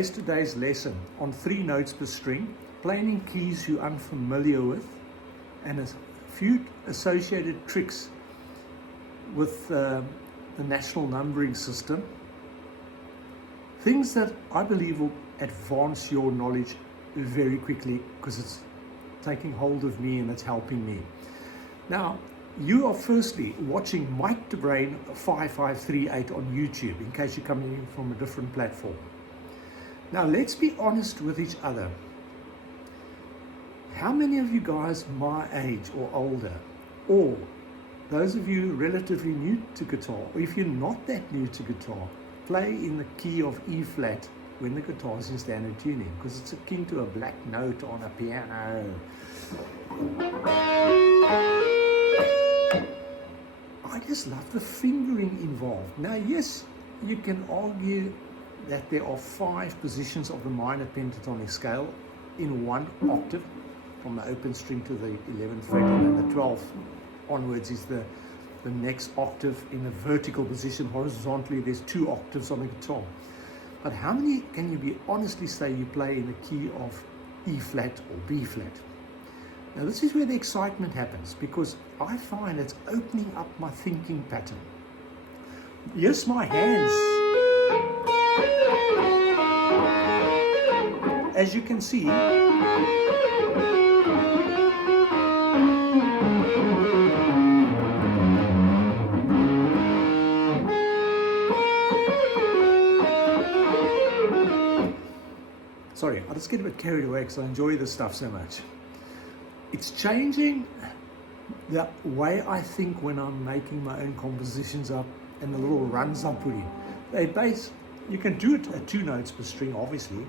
base today's lesson on 3 notes per string, playing in keys you're unfamiliar with, and a few associated tricks with the national numbering system. Things that I believe will advance your knowledge very quickly because it's taking hold of me and it's helping me. Now, you are firstly watching Mike the Brain 5538 on YouTube, in case you're coming in from a different platform. Now, let's be honest with each other. How many of you guys my age or older, or those of you relatively new to guitar, or if you're not that new to guitar, play in the key of E flat when the guitar is in standard tuning, because it's akin to a black note on a piano. I just love the fingering involved. Now, yes, you can argue that there are 5 positions of the minor pentatonic scale in 1 octave, from the open string to the 11th fret, and then the 12th onwards is the next octave in the vertical position. Horizontally, there's 2 octaves on the guitar. But how many can you be honestly say you play in the key of E flat or B flat? Now, this is where the excitement happens, because I find it's opening up my thinking pattern. Yes, my hands. As you can see, sorry, I just get a bit carried away because I enjoy this stuff so much. It's changing the way I think when I'm making my own compositions up and the little runs I'm putting. You can do it at 2 notes per string, obviously.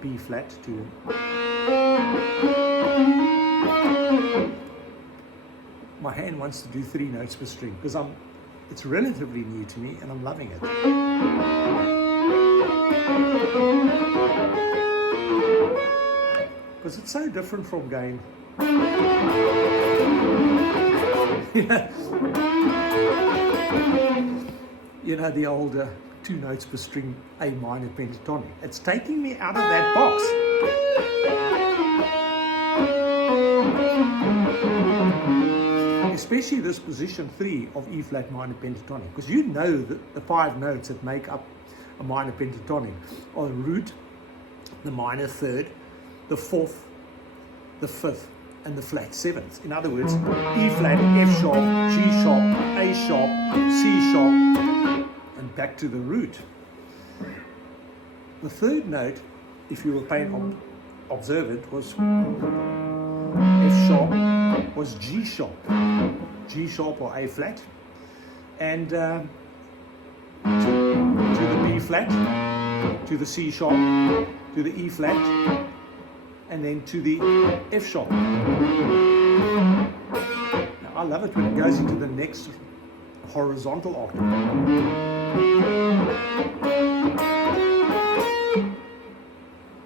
B flat to. My hand wants to do 3 notes per string because it's relatively new to me and I'm loving it. Because it's so different from going, you know, the older 2 notes per string A minor pentatonic. It's taking me out of that box. Especially this position 3 of E flat minor pentatonic, because you know that the 5 notes that make up a minor pentatonic are the root, the minor 3rd, the 4th, the 5th, and the flat 7th. In other words, E flat, F sharp, G sharp, A sharp, C sharp, and back to the root. The 3rd note, if you were paying observant, was F sharp, was G sharp, G sharp or A flat, and to the B flat, to the C sharp, to the E flat, and then to the F sharp. Now, I love it when it goes into the next horizontal octave.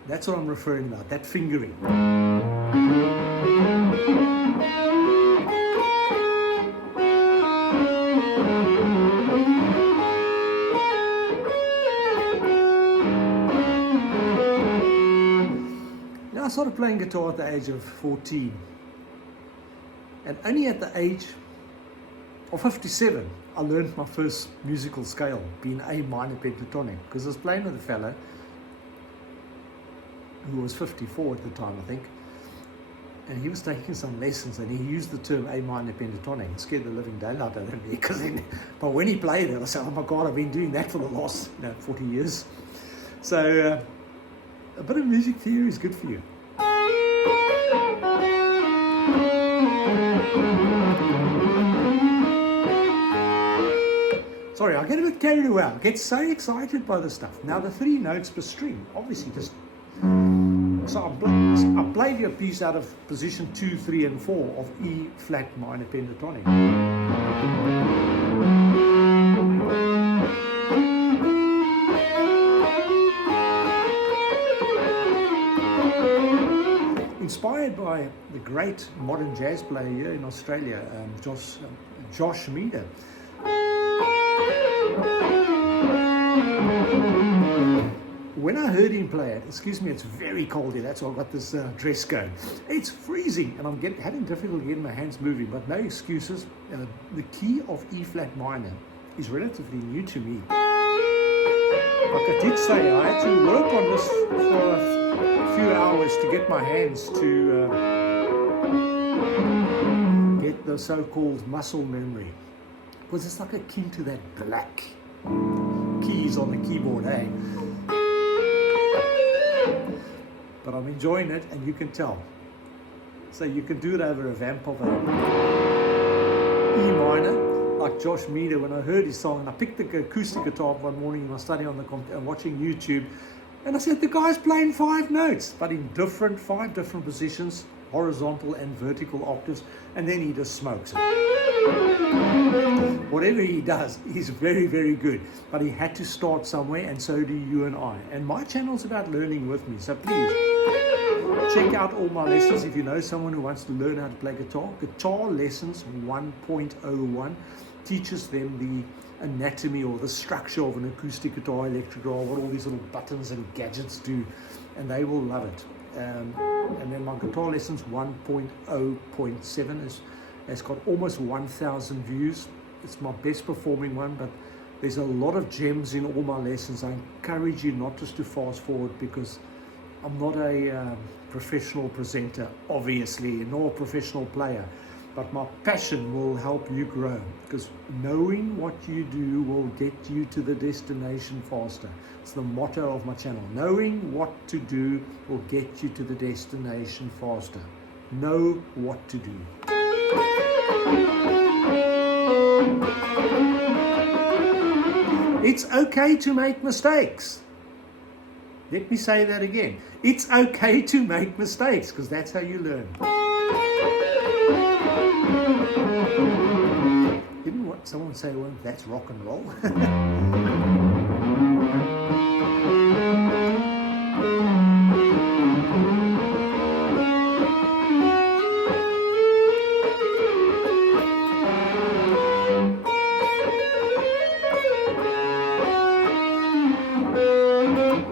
That's what I'm referring about, that fingering. I started playing guitar at the age of 14, and only at the age of 57 I learned my first musical scale, being A minor pentatonic, because I was playing with a fella who was 54 at the time, I think, and he was taking some lessons and he used the term A minor pentatonic. It scared the living daylight out of me, but when he played it I said, oh my God, I've been doing that for the last 40 years. So a bit of music theory is good for you. Sorry, I get a bit carried away. I get so excited by this stuff. Now, the 3 notes per string, obviously just... So I played you a piece out of position 2, 3, and 4 of E flat minor pentatonic. Inspired by the great modern jazz player here in Australia, Josh Meader. when I heard him play it, excuse me, it's very cold here. That's why I've got this dress code. It's freezing, and I'm having difficulty getting my hands moving, but no excuses. The key of E flat minor is relatively new to me. Like I did say, I had to work on this for a few hours to get my hands to get the so-called muscle memory. Because it's like akin to that black keys on the keyboard, eh? But I'm enjoying it, and you can tell. So you can do it over a vamp of a E minor, like Josh Meader. When I heard his song, and I picked the acoustic guitar up one morning, and I was studying on the watching YouTube, and I said, the guy's playing 5 notes, but in 5 different positions, horizontal and vertical octaves, and then he just smokes it. Whatever he does, he's very, very good. But he had to start somewhere, and so do you and I. And my channel's about learning with me, so please check out all my lessons if you know someone who wants to learn how to play guitar. Guitar Lessons 1.01 teaches them the anatomy or the structure of an acoustic guitar, electric guitar, what all these little buttons and gadgets do, and they will love it. And then my Guitar Lessons 1.0.7 has got almost 1,000 views. It's my best performing one, but there's a lot of gems in all my lessons. I encourage you not just to fast forward, because I'm not a professional presenter, obviously, nor a professional player, but my passion will help you grow, because knowing what you do will get you to the destination faster. It's the motto of my channel. Knowing what to do will get you to the destination faster. Know what to do. It's okay to make mistakes. Let me say that again. It's okay to make mistakes, because that's how you learn. Didn't someone say, well, that's rock and roll?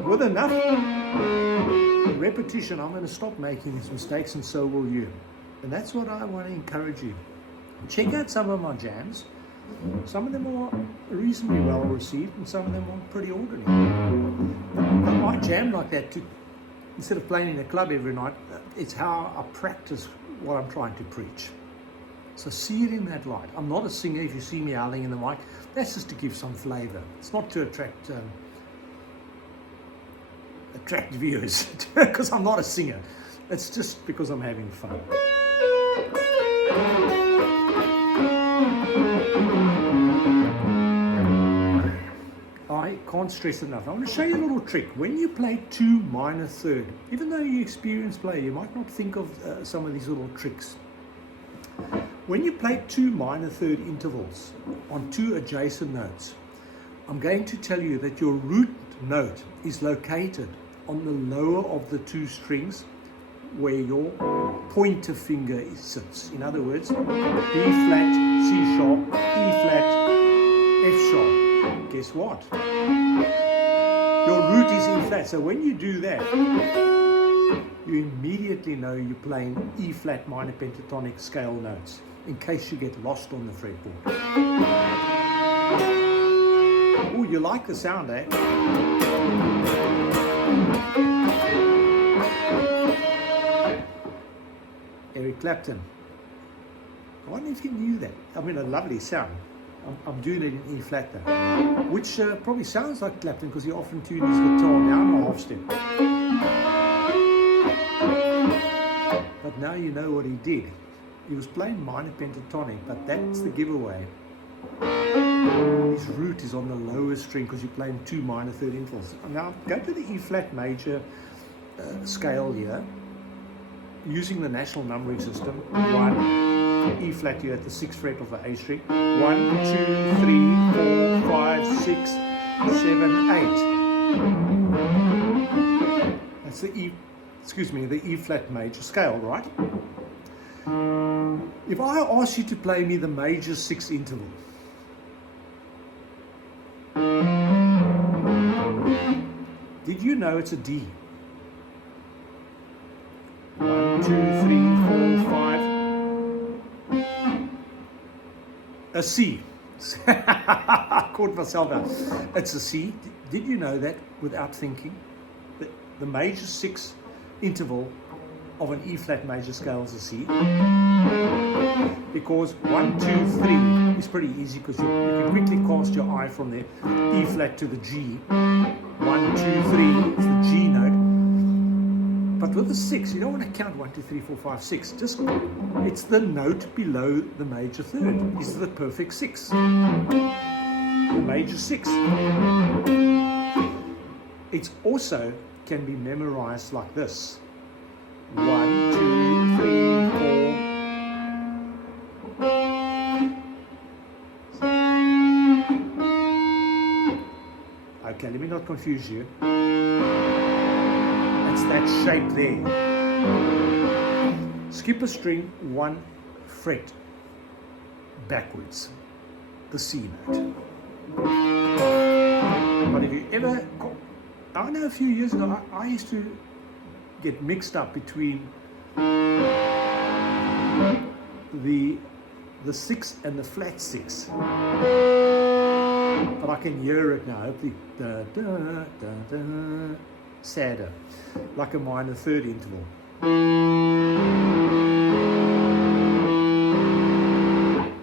With enough repetition, I'm going to stop making these mistakes, and so will you. And that's what I want to encourage you. Check out some of my jams. Some of them are reasonably well received, and some of them are pretty ordinary. But I jam like that instead of playing in a club every night. It's how I practice what I'm trying to preach. So see it in that light. I'm not a singer. If you see me howling in the mic, that's just to give some flavor. It's not to attract viewers, because I'm not a singer. It's just because I'm having fun. I can't stress enough. I want to show you a little trick. When you play 2 minor third, even though you're an experienced player, you might not think of some of these little tricks. When you play 2 minor third intervals on 2 adjacent notes, I'm going to tell you that your root note is located on the lower of the 2 strings where your pointer finger sits. In other words, B flat, C sharp, E flat, F sharp. Guess what? Your root is E flat. So when you do that, you immediately know you're playing E flat minor pentatonic scale notes, in case you get lost on the fretboard. Oh, you like the sound, eh? Eric Clapton. I wonder if you knew that. I mean, a lovely sound. I'm doing it in E flat though, which probably sounds like Clapton, because he often tuned his guitar down a half step. But now you know what he did. He was playing minor pentatonic, but that's the giveaway. His root is on the lower string, because you're playing 2 minor third intervals. Now go to the E flat major scale here, using the national numbering system. 1, E flat here at the 6th fret of the A string. 1, 2, 3, 4, 5, 6, 7, 8. That's the E flat major scale, right? If I ask you to play me the major 6 interval, did you know it's a D? 1, 2, 3, 4, 5. A C. I caught myself out. It's a C. Did you know that without thinking? The major 6 interval of an E flat major scale is a C. Because 1, 2, 3 is pretty easy because you can quickly cast your eye from the E flat to the G. 1, 2, 3 is the G note. But with the 6, you don't want to count 1, 2, 3, 4, 5, 6. Just it's the note below the major third. This is the perfect 6. The major 6. It also can be memorized like this. 1, 2, 3, 4. Okay, let me not confuse you. It's that shape there. Skip a string 1 fret backwards, the C note. But if you ever, I know a few years ago, I used to get mixed up between the 6 and the flat 6. But I can hear it now. Hopefully, da, da, da, da, sadder, like a minor third interval.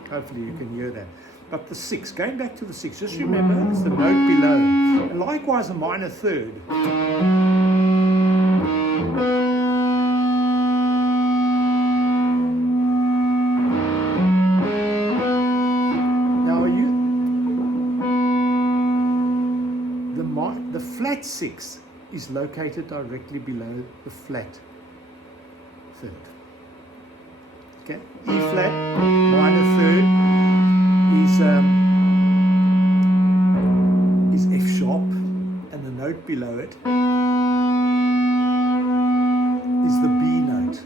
Hopefully you can hear that. But the 6, going back to the 6, just remember it's the note below. And likewise a minor third. Now the flat 6 is located directly below the flat third. Okay, E flat minor third is F sharp, and the note below it is the B note,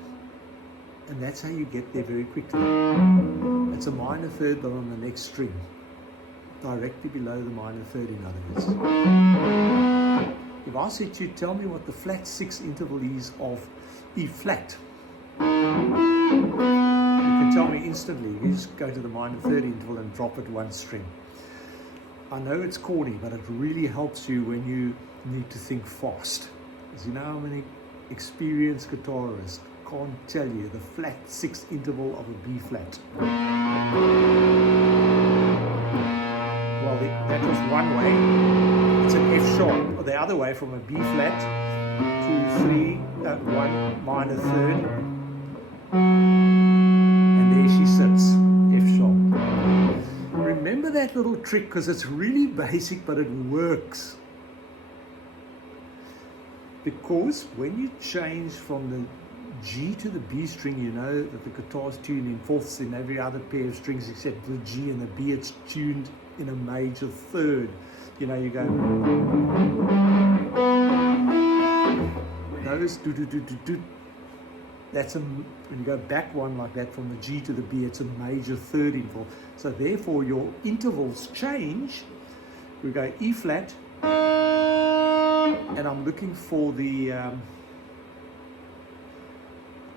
and that's how you get there very quickly. It's a minor third, but on the next string, directly below the minor third, in other words. If I said to you, tell me what the flat 6 interval is of E flat, you can tell me instantly. You just go to the minor third interval and drop it 1 string. I know it's corny, but it really helps you when you need to think fast. As you know, how many experienced guitarists can't tell you the flat 6 interval of a B flat. Well, that was one way. It's an F sharp. Or the other way, from a B flat to 3, 1 minor third, and there she sits, F sharp. Remember that little trick, because it's really basic, but it works. Because when you change from the G to the B string, you know that the guitar's tuned in fourths in every other pair of strings except the G and the B. It's tuned in a major third. You know, you go those do do do do do. That's when you go back one like that from the G to the B, it's a major third interval. So therefore your intervals change. We go E flat, and I'm looking for the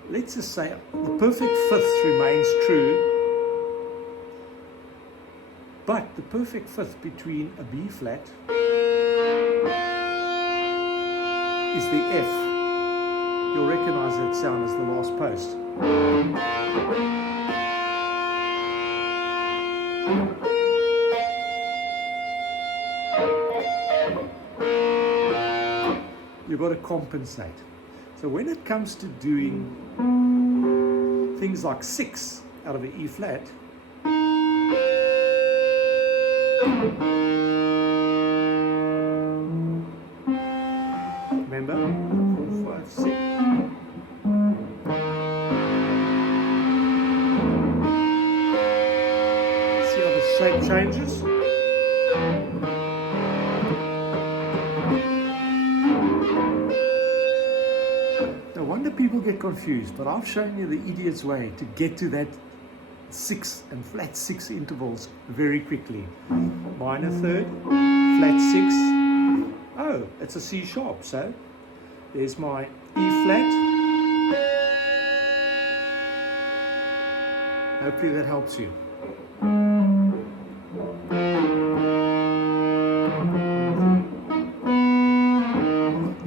let's just say the perfect fifth remains true, but the perfect fifth between a B flat is the F. You'll recognize that sound as the last post. You've got to compensate. So when it comes to doing things like 6 out of an E flat, remember, 4, 5, 6. See how the shape changes? No wonder people get confused, but I've shown you the idiot's way to get to that 6 and flat 6 intervals very quickly. Minor third, flat 6, oh, it's a C sharp. So there's my E flat. Hopefully that helps you.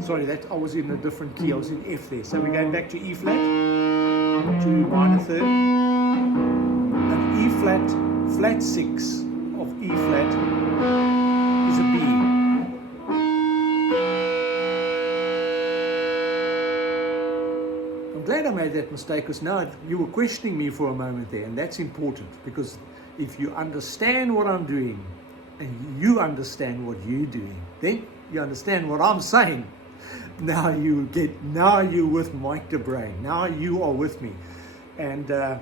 Sorry, that I was in a different key. I was in F there. So we're going back to E flat, to minor third, and E flat, flat 6 of E flat is a B. I'm glad I made that mistake, because now you were questioning me for a moment there, and that's important, because if you understand what I'm doing and you understand what you're doing, then you understand what I'm saying. Now you're with Mike the Brain. Now you are with me. And it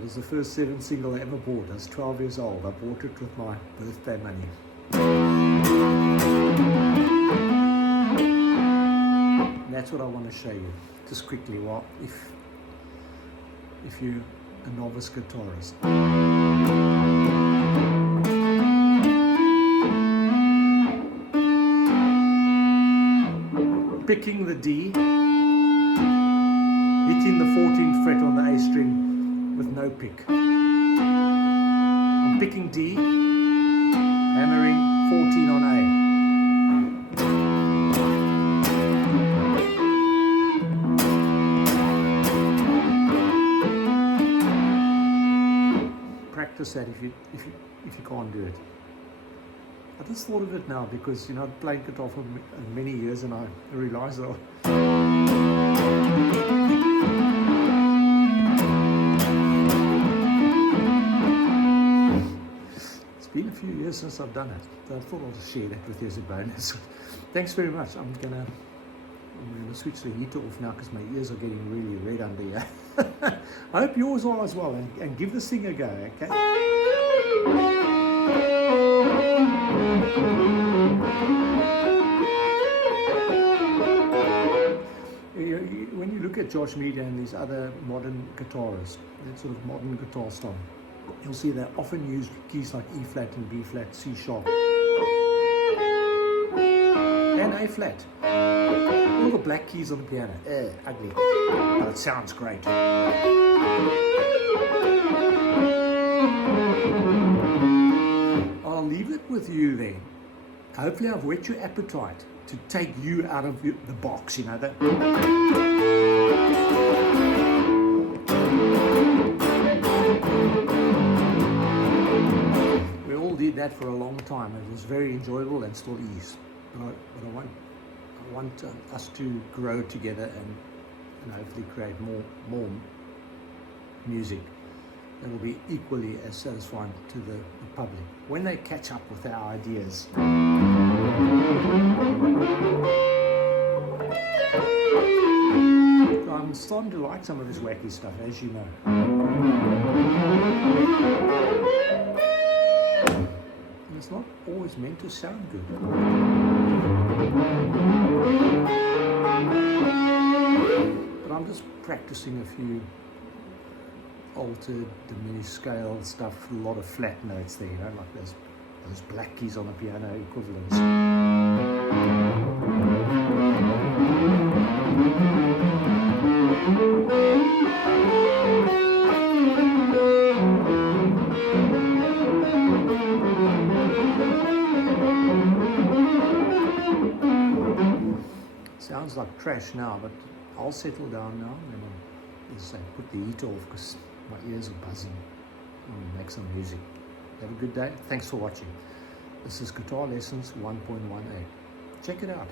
was the first 7 single I ever bought. I was 12 years old. I bought it with my birthday money. And that's what I want to show you, just quickly. Well, if you're a novice guitarist. Picking the D, hitting the 14th fret on the A string with no pick. I'm picking D, hammering 14 on A. Practice that if you can't do it. I just thought of it now because, I've played guitar for many years, and I realized that it's been a few years since I've done it. So I thought I'll just share that with you as a bonus. Thanks very much. I'm gonna switch the heater off now because my ears are getting really red under here. I hope yours are as well, and give this thing a go, okay? When you look at Josh Meader and these other modern guitarists, that sort of modern guitar style, you'll see they often use keys like E flat and B flat, C sharp, and A flat. All the black keys on the piano, ugly, but it sounds great. I'll leave it with you then. Hopefully I've whet your appetite to take you out of the box, that. We all did that for a long time. It was very enjoyable and still is. But I want us to grow together and hopefully create more music that will be equally as satisfying to the public when they catch up with our ideas. So I'm starting to like some of this wacky stuff, as you know. And it's not always meant to sound good. But I'm just practicing a few altered, diminished scale stuff, a lot of flat notes there, like those black keys on the piano equivalents. Sounds like trash now, but I'll settle down now and I'll put the heat off because my ears are buzzing, and make some music. Have a good day. Thanks for watching. This is Guitar Lessons 1.18. Check it out.